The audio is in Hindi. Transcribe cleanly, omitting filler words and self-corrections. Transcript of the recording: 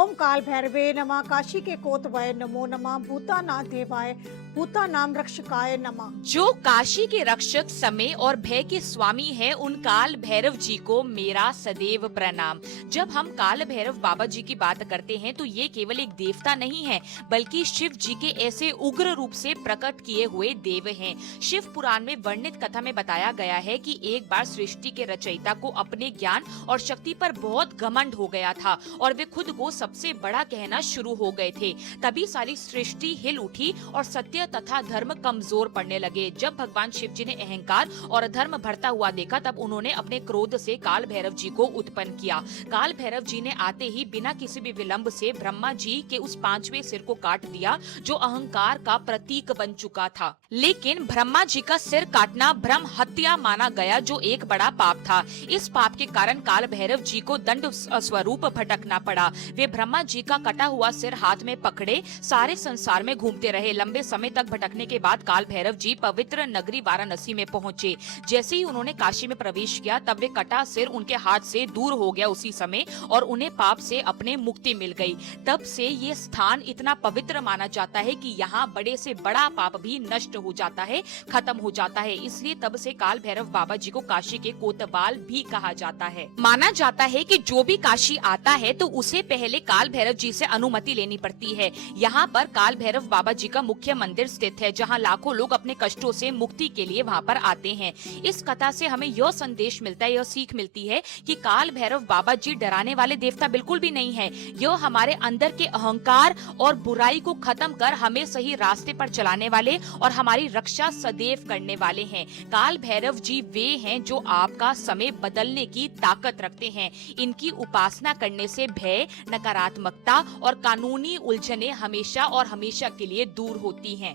ओम काल भैरवे नमः, काशी के कोतवाय नमो नमः, भूतानाथ देवाय भूतानाम रक्षकाय नमः। जो काशी के रक्षक, समय और भय के स्वामी हैं, उन काल भैरव जी को मेरा सदैव प्रणाम। जब हम काल भैरव बाबा जी की बात करते हैं तो ये केवल एक देवता नहीं है, बल्कि शिव जी के ऐसे उग्र रूप से प्रकट किए हुए देव हैं। शिव पुराण में वर्णित कथा में बताया गया है कि एक बार सृष्टि के रचयिता को अपने ज्ञान और शक्ति पर बहुत घमंड हो गया था और वे खुद को सबसे बड़ा कहना शुरू हो गए थे। तभी सारी सृष्टि हिल उठी और सत्य तथा धर्म कमजोर पड़ने लगे। जब भगवान शिव जी ने अहंकार और धर्म बढ़ता हुआ देखा, तब उन्होंने अपने क्रोध से काल भैरव जी को उत्पन्न किया। काल भैरव जी ने आते ही बिना किसी भी विलंब से ब्रह्मा जी के उस पांचवें सिर को काट दिया, जो अहंकार का प्रतीक बन चुका था। लेकिन ब्रह्मा जी का सिर काटना ब्रह्म हत्या माना गया, जो एक बड़ा पाप था। इस पाप के कारण काल भैरव जी को दंड स्वरूप भटकना पड़ा। वे ब्रह्मा जी का कटा हुआ सिर हाथ में पकड़े सारे संसार में घूमते रहे। लंबे समय तक भटकने के बाद काल भैरव जी पवित्र नगरी वाराणसी में पहुंचे। जैसे ही उन्होंने काशी में प्रवेश किया, तब वे कटा सिर उनके हाथ से दूर हो गया उसी समय, और उन्हें पाप से अपने मुक्ति मिल गई। तब से ये स्थान इतना पवित्र माना जाता है कि यहाँ बड़े से बड़ा पाप भी नष्ट हो जाता है, खत्म हो जाता है। इसलिए तब से काल भैरव बाबा जी को काशी के कोतवाल भी कहा जाता है। माना जाता है कि जो भी काशी आता है तो उसे पहले काल भैरव जी से अनुमति लेनी पड़ती है। यहाँ पर काल भैरव बाबा जी का मुख्य मंदिर स्थित है, जहाँ लाखों लोग अपने कष्टों से मुक्ति के लिए वहाँ पर आते हैं। इस कथा से हमें यह संदेश मिलता है, यह सीख मिलती है कि काल भैरव बाबा जी डराने वाले देवता बिल्कुल भी नहीं है। यह हमारे अंदर के अहंकार और बुराई को खत्म कर हमें सही रास्ते पर चलाने वाले और हमारी रक्षा सदैव करने वाले हैं। काल भैरव जी वे हैं जो आपका समय बदलने की ताकत रखते हैं। इनकी उपासना करने से भय, नकारात्मकता और कानूनी उलझने हमेशा और हमेशा के लिए दूर होती हैं।